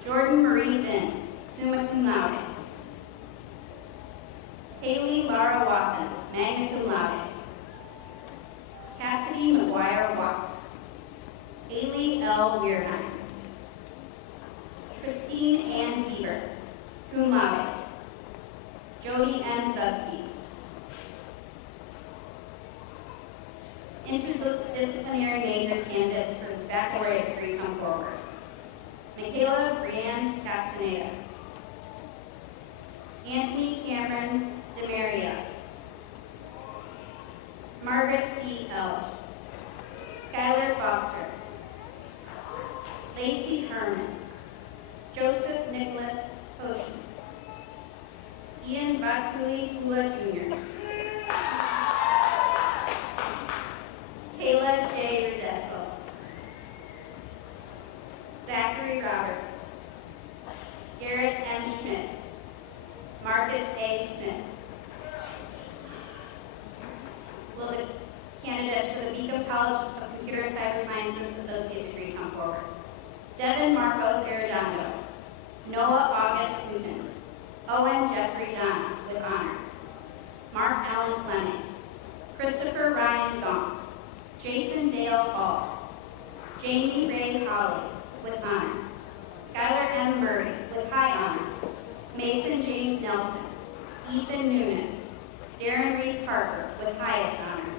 Jordan Marie Vince, summa cum laude. Haley Lara Wathen, magna cum laude. Cassidy McGuire Watt. Haley L. Weirheim. Christine Ann Sieber, cum laude. Jody M. Subke. Interdisciplinary majors candidates for the baccalaureate degree come forward. Michaela Brianne Castaneda. Anthony Cameron DeMaria. Margaret C. Ellis. Skylar Foster. Lacey Herman. Joseph Nicholas Ocean. Ian Vatsuli Hula Jr. Kayla J. Redessel. Zachary Roberts. Garrett M. Schmidt. Marcus A. Smith. Will the candidates for the Beacom College of Computer and Cyber Sciences Associate Degree come forward? Devin Marcos Arredondo. Noah August Wooten. Owen Jeffrey Donna, with honor. Mark Allen Fleming. Christopher Ryan Gaunt. Jason Dale Hall. Jamie Ray Holly, with honor. Skylar M. Murray, with high honor. Mason James Nelson. Ethan Nunes. Darren Reed Parker, with highest honor.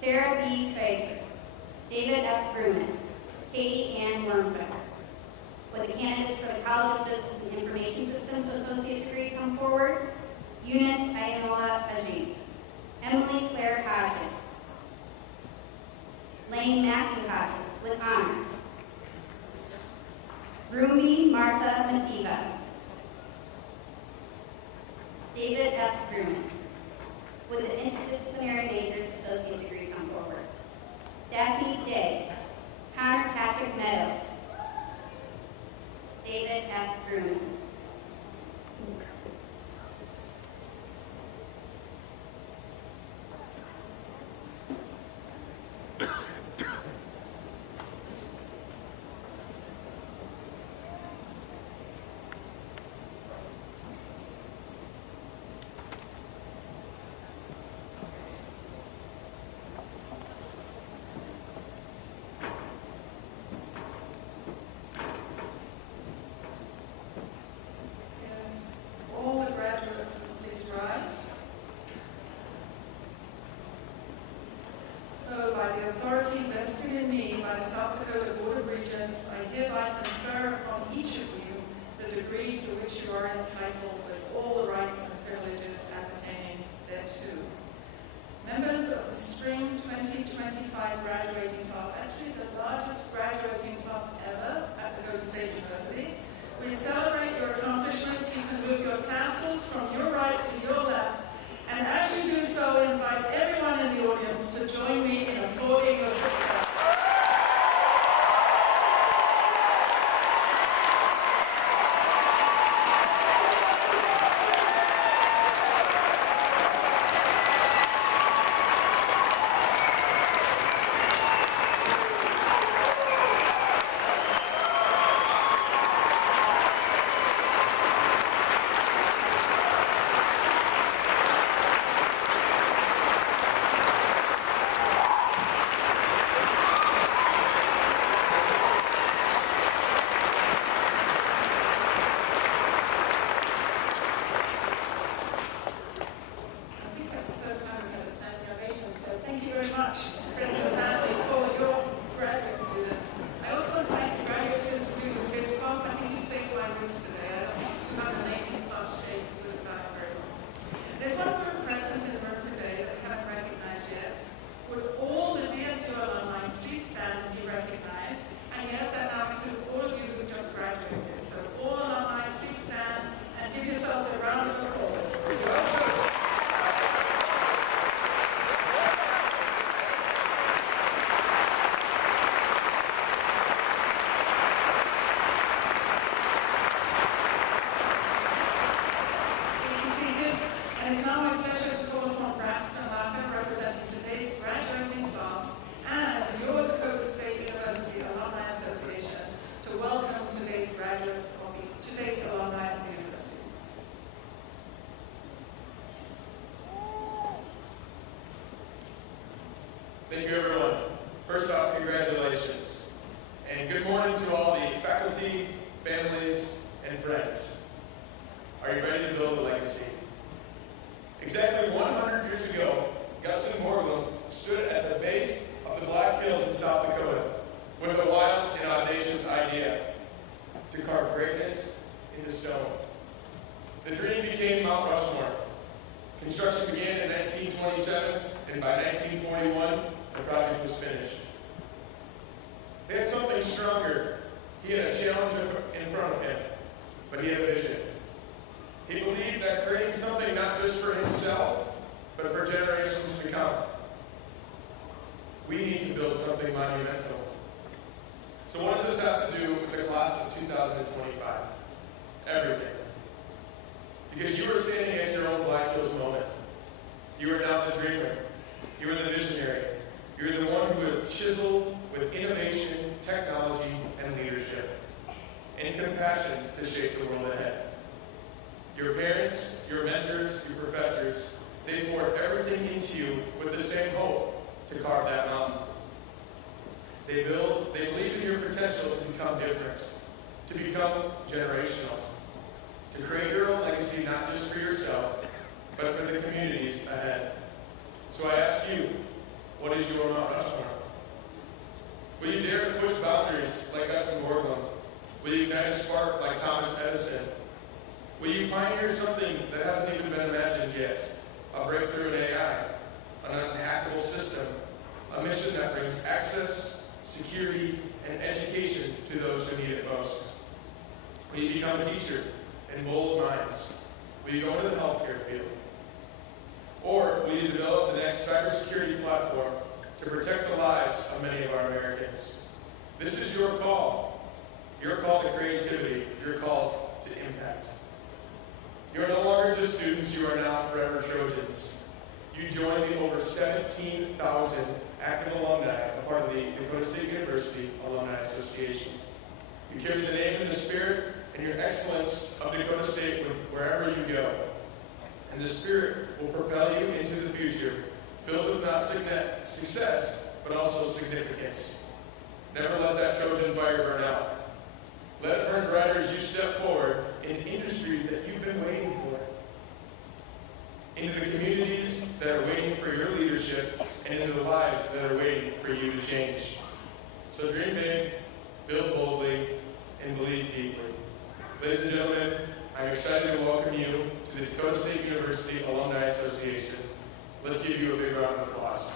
Sarah B. Tracer. David F. Bruman. Katie Ann Wormsbecker. Will the candidates for the College of Business and Information Systems Associate Degree come forward? Eunice Ainola Ajib. Emily Claire Hodges. Lane Matthew Hodges, with honor. Rumi Martha Mativa. David F. Bruman. With the Interdisciplinary Majors Associate Degree come forward. Daphne Day. Connor Patrick Meadows. David F. Bruman. Authority vested in me by the South Dakota Board of Regents, I hereby confer upon each of you the degree to which you are entitled with all the rights and privileges appertaining thereto. Members of the Spring 2025 graduating class, actually the largest graduating class ever at Dakota State University, we celebrate your accomplishments. You can move your tassels from your right to your left, and as you do so, invite everyone in the audience to join me in applauding your success. congratulations. And good morning to all the faculty, families, and friends. Are you ready to build a legacy? Exactly 100 years ago, Gus and Morgan stood at the base of the Black Hills in South Dakota with a wild and audacious idea to carve greatness into stone. The dream became Mount Rushmore. Construction began in 1927, and by 1941, the project was finished. They had something stronger. He had a challenge in front of him, but he had a vision. He believed that creating something not just for himself, but for generations to come. We need to build something monumental. So what does this have to do with the class of 2025? Everything. Because you are standing at your own Black Hills moment. You are now the dreamer. You are the visionary. You are the one who is chiseled with innovation, technology, and leadership, and compassion to shape the world ahead. Your parents, your mentors, your professors, they poured everything into you with the same hope to carve that mountain. They believe in your potential to become different, to become generational, to create your own legacy not just for yourself, but for the communities ahead. So I ask you, what is your Mount Rushmore? Will you dare to push boundaries like us in Borglum? Will you ignite a spark like Thomas Edison? Will you pioneer something that hasn't even been imagined yet? A breakthrough in AI, an unhackable system, a mission that brings access, security, and education to those who need it most. Will you become a teacher in bold minds? Will you go into the healthcare field? Or will you develop the next cybersecurity platform to protect the lives of many of our Americans? This is your call. Your call to creativity. Your call to impact. You are no longer just students, you are now forever Trojans. You join the over 17,000 active alumni, a part of the Dakota State University Alumni Association. You carry the name and the spirit and your excellence of Dakota State wherever you go. And the spirit will propel you into the future, filled with not success, but also significance. Never let that Trojan fire burn out. Let it burn brighter as you step forward in industries that you've been waiting for, into the communities that are waiting for your leadership, and into the lives that are waiting for you to change. So dream big, build boldly, and believe deeply. Ladies and gentlemen, I'm excited to welcome you to the Dakota State University Alumni Association. Let's give you a big round of applause.